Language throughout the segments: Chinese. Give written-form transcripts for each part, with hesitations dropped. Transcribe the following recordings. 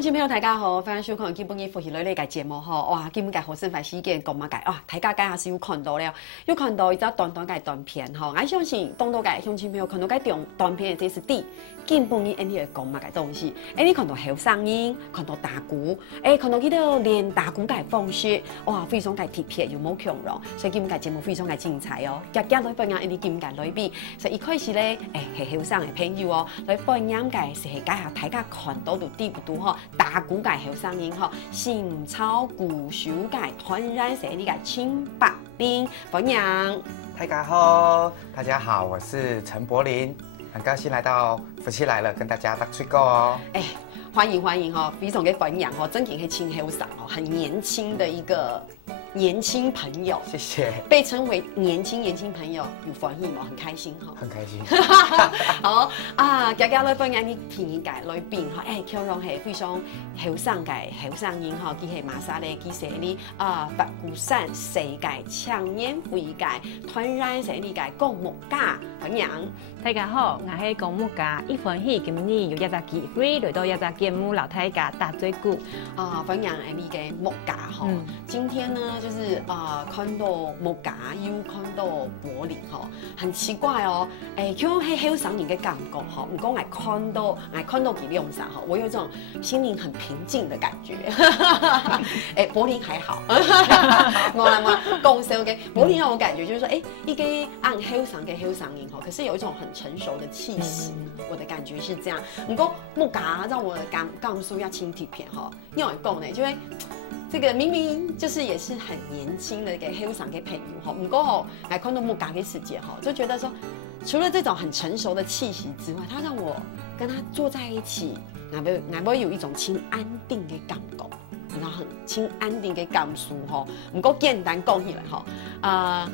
乡亲朋友大家好，欢迎收看今本日复习类类嘅节目吼。哇，今本嘅好生快时间讲嘛嘅，哇，大家梗係有看到了，有看到一隻短短嘅短片吼。我相信當到嘅鄉親朋友看到嘅短片嘅這是啲今本日你嘅講嘛嘅東西，你看到後聲音，看到打鼓，看到佢哋練打鼓嘅方式，哇，非常嘅貼切又冇強容，所以今本嘅節目非常嘅精彩哦。日日來分享你今本裏邊，所以一開始咧，係後生嘅朋友哦，來分享嘅是係解下大家看到到啲唔到吼。打鼓界後聲音吼，新草鼓手界團然社呢個陳柏霖歡迎。大家好，大家好，我是陳柏霖，很高興來到夫妻來了，跟大家打吹歌哦。歡迎歡迎哈，非常嘅歡迎哈，真係青後生哦，很年輕的一個年輕朋友。謝謝。被稱為年輕朋友，有歡喜嗎？很開心哈。很開心。好啊，家家來分享啲片界裏邊哈，強容係非常後生嘅後生人哈，佢係馬莎咧，佢寫啲法鼓山世界青年會界團然社呢個公木家歡迎。大家好，我係公木家，一歡喜今日有一隻機會來到一隻節目，老大家打嘴鼓啊，歡迎呢個木家哈。今天呢，就是看到木家又看到柏霖哈，很奇怪哦，像係後生人嘅感覺哈，唔講我看到佢用啥哈，我有種心靈很平靜的感覺。柏霖還好，我講笑嘅，柏霖讓我感覺就是說，一個按後生嘅後生人哈，可是有一種很成熟的氣息，我的感覺是這樣。唔過木家讓我感受要輕貼片哈，因為講呢，就會。這個明明就是也是很年輕的一個後生嘅朋友哈，不過吼，來看到木家嘅世界哈，就覺得說，除了這種很成熟的氣息之外，他讓我跟他坐在一起，我會有一種輕安定嘅感覺，然後很輕安定嘅感受哈。不過簡單講起來哈，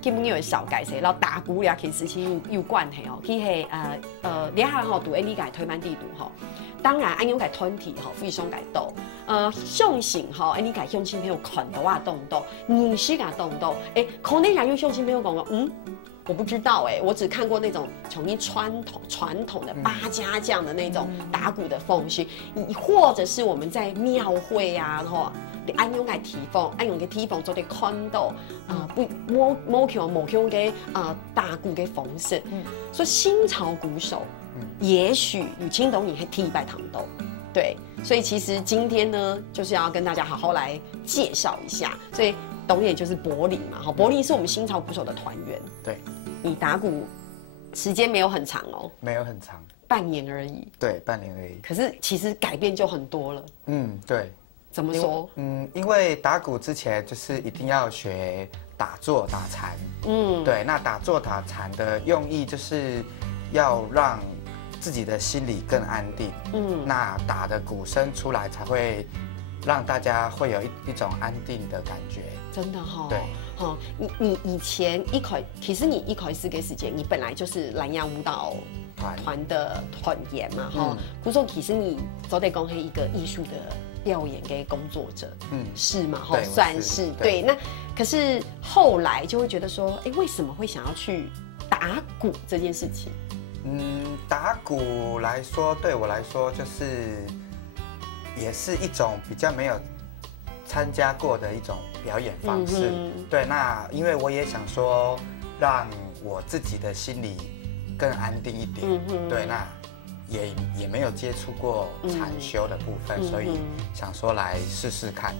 基本有小解釋，然後打鼓呀其實是有關係哦，佢係你下吼讀呢個推慢地圖吼。當然，按樣個團體吼非常個多，相信吼，你個鄉親朋友看到啊動到，認識個動到，可能有鄉親朋友講我不知道我只看過那種從一傳統的八家將的那種打鼓的風氣，或者是我們在廟會啊，吼，按樣個地方做啲看到，冇強嘅打鼓嘅方式，所以新潮鼓手。也許有青董你會替拜堂豆，對，所以其實今天呢，就是要跟大家好好來介紹一下。所以董也就是柏霖嘛，柏霖是我們新潮鼓手的團員。對，你打鼓時間沒有很長哦，沒有很長，半年而已。對，半年而已。可是其實改變就很多了。對。怎麼說？因為打鼓之前就是一定要學打坐打禪。對，那打坐打禪的用意就是要讓自己的心裡更安定，那打的鼓聲出來才會讓大家會有一種安定的感覺。真的哈，對，你以前其實你一開始嘅時間，你本來就是南洋舞蹈團的團員嘛，哈，鼓手其實你早得講係一個藝術的表演嘅工作者，是嘛，哈，算是對。那可是後來就會覺得說，為什麼會想要去打鼓這件事情？打鼓來說，對我來說就是也是一種比較沒有參加過的一種表演方式。對，那因為我也想說，讓我自己的心裡更安定一點。對，那也沒有接觸過禪修的部分，所以想說來試試看。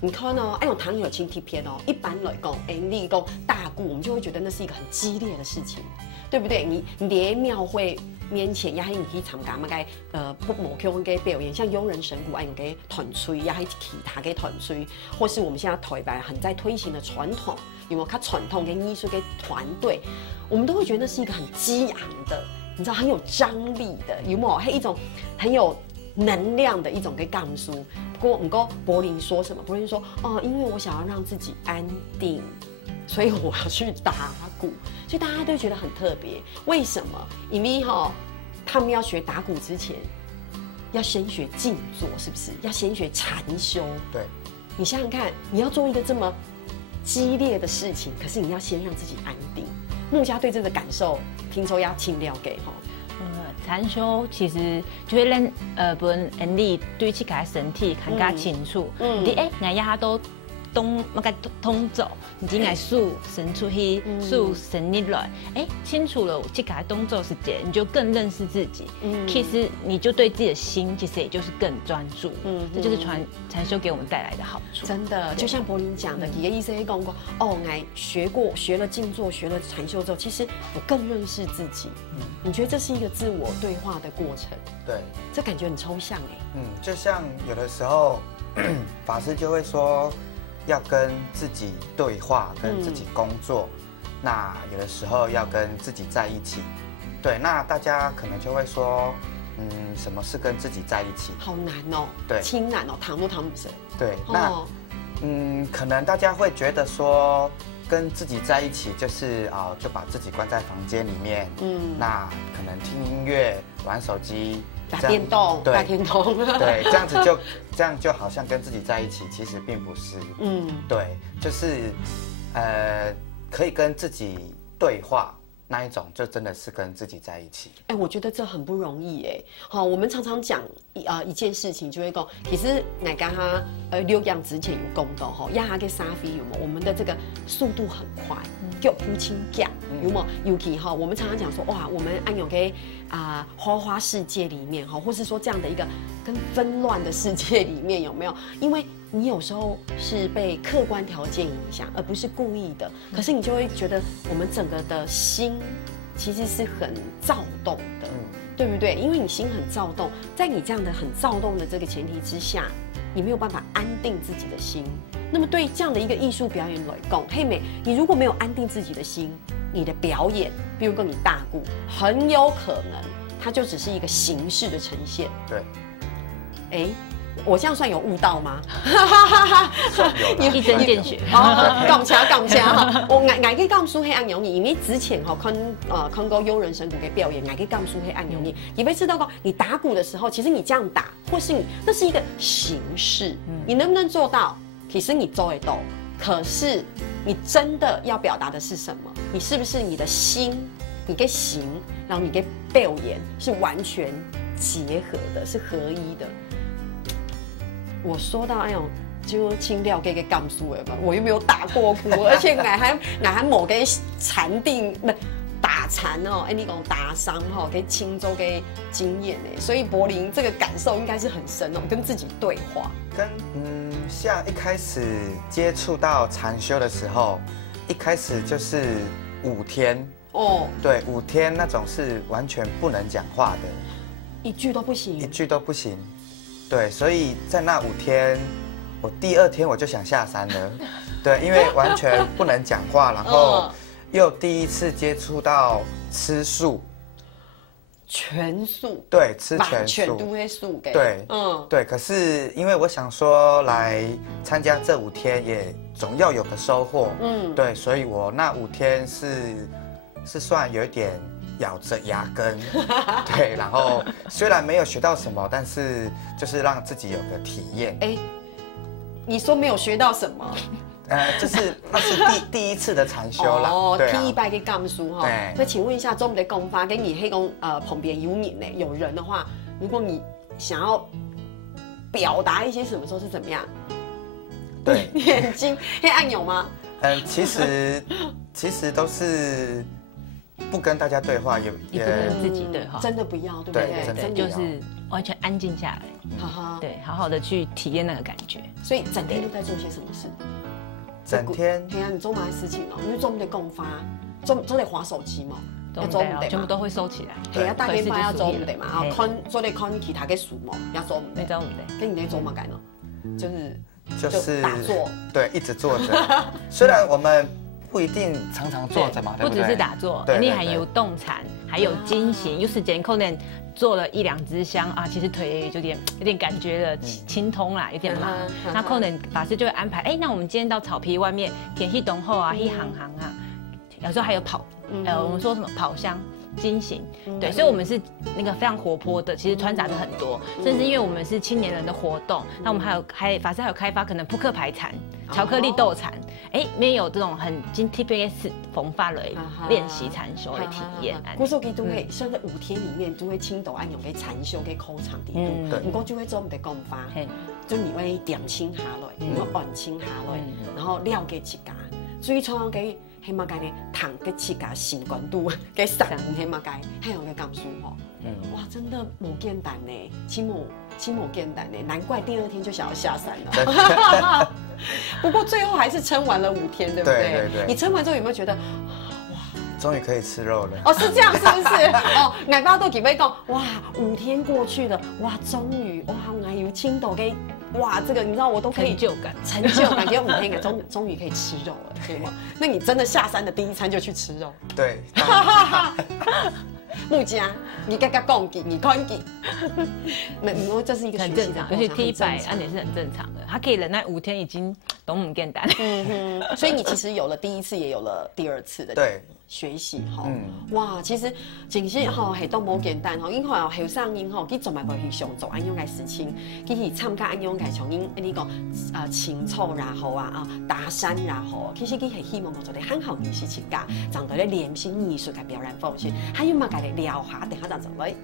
你看哦，用唐有輕貼片哦，一般來講，你講打鼓，我們就會覺得那是一個很激烈的事情。對不對？你連廟會面前也係你可以參加乜嘅不無腔嘅表演，像悠人神鼓啊，用嘅團吹，也係其他嘅團吹，或是我們現在台灣很在推行的傳統，有冇較傳統嘅藝術嘅團隊，我們都會覺得那是一個很激昂的，你知道很有張力的，有冇？係一種很有能量的一種嘅感受。不過柏霖說什麼？柏霖說因為我想要讓自己安定。所以我要去打鼓，所以大家都覺得很特別。為什麼？因為他們要學打鼓之前，要先學靜坐，是不是？要先學禪修。對。你想想看，你要做一個這麼激烈的事情，可是你要先讓自己安定。木家對這個感受，聽說要請了解禅修其实就是咱本人力对自己的身体更加清楚。你眼压都通走，你只爱数神出去，数神力来，清楚了这个动作是这，你就更认识自己。其实你就对自己的心，其实也就是更专注。这就是禅修给我们带来的好处。真的，就像柏林讲的，几个医生会讲过，哦，我学了静坐，学了禅修之后，其实我更认识自己。你觉得这是一个自我对话的过程？对，这感觉很抽象哎。就像有的时候法师就会说。要跟自己对话，跟自己工作，那有的时候要跟自己在一起。对，那大家可能就会说，什么是跟自己在一起？好难哦，对，轻难哦，躺都躺不成。对，那可能大家会觉得说，跟自己在一起就是就把自己关在房间里面，那可能听音乐、玩手机。打电动，对，对，这样就好像跟自己在一起，其实并不是。对，就是可以跟自己对话那一种，就真的是跟自己在一起。我觉得这很不容易哎。好，我们常常讲一件事情，就会讲，其实乃刚他6样之前有讲到哈，亚哈跟沙菲有没有？我们的这个速度很快，叫扑轻架有没有？尤其哈，我们常常讲说，哇，我们按有给花世界里面哈，或是说这样的一个跟纷乱的世界里面有没有？因为你有时候是被客观条件影响，而不是故意的。可是你就会觉得我们整个的心其实是很躁动的，对不对？因为你心很躁动，在你这样的很躁动的这个前提之下，你没有办法安定自己的心。那么对这样的一个艺术表演来讲，嘿美，你如果没有安定自己的心，你的表演，比如说你大鼓，很有可能它就只是一个形式的呈现。对，我这样算有悟到吗？一针见血。讲哈，我爱去讲述黑暗容易，因为之前哈看过幽人神鼓的表演，爱去讲述黑暗容易，你会知道过，你打鼓的时候，其实你这样打，或是那是一个形式，你能不能做到？其实你做得到，可是你真的要表达的是什么？你是不是你的心，你跟形，然后你跟表演是完全结合的，是合一的？我说到就清料给感受的嘛，我又没有打过鼓，而且我还某个禅定不打禅哦，你讲打伤哈，给轻舟给经验呢，所以柏林这个感受应该是很深哦，跟自己对话。像一开始接触到禅修的时候，一开始就是5天哦，对，5天那种是完全不能讲话的，一句都不行，一句都不行。对，所以在那5天，我第2天我就想下山了。对，因为完全不能讲话，然后又第一次接触到吃素，全素。对，吃全素，全都会素给。对，对。可是因为我想说来参加这5天，也总要有个收获。对，所以我那5天是算有一点。咬着牙根，对，然后虽然没有学到什么，但是就是让自己有个体验。你说没有学到什么？就是那是第一次的禅修啦。第一拜给干书哈。那请问一下，中午的功法跟你黑工旁边有你呢？有人的话，如果你想要表达一些什么时候是怎么样？对，眼睛黑暗有吗？其实都是。不跟大家对话，也不跟自己对话，真的不要，对不对？真的就是完全安静下来，对，好好的去体验那个感觉。所以整天都在做些什么事？整天？对啊，你做哪些事情哦？因为做不得供发，做得滑手机嘛，要做不得，全部都会收起来。对啊，大概发要做不得嘛，然后做得看其他嘅书嘛，要做不得。你做不得，跟你在做嘛干咯，就是打坐，对，一直坐着。虽然我们。不一定常常坐着嘛，对不对？不只是打坐，你还有动禅，还有经行。有时间可能做了1、2支香啊，其实腿有点感觉了，轻通啦，有点麻。那可能法师就会安排，那我们今天到草皮外面，天气东后啊，一行啊，有时候还有跑，我们说什么跑香，惊醒。对，所以我们是那个非常活泼的，其实穿杂的很多，甚至因为我们是青年人的活动，那我们法师还有开发可能扑克牌禅、巧克力豆禅，没有这种很特别是缝发类练习禅修的体验。古时候都会算在5天里面都会青豆按用给禅修给口场地度，不过就会做唔得讲法，就你会点清下来，然后按清下来，然后料给自家，最初给起码嘅糖嘅自家习惯度嘅上起码嘅，还有嘅感受吼，哇，真的冇简单呢，起冇简单呢，难怪第2天就想要下山了。不过最后还是撑完了5天，对不对？对。你撑完之后有没有觉得？终于可以吃肉了哦，是这样，是不是？哦，奶爸都准备讲，哇，5天过去了，哇，终于，哇，奶油青豆给，哇，这个你知道我都可以成就感，给5天终于可以吃肉了，对吗？那你真的下山的第1餐就去吃肉？对。木家，你刚刚讲给，你看给，这是一个很正常，而且T100按也是很正常的，他可以忍耐5天，已经懂唔简单。所以你其实有了第1次，也有了第2次的学习哈。哇，其实真是吼系都冇简单吼，因为后生因吼，佢从来冇去上做安样嘅事情，佢去参加安样嘅像因你讲清楚然后打山然后，其实佢系希望我做啲很好艺术家，长到咧练习艺术嘅表演方式，还有嘛嘅疗下，等下就做嚟。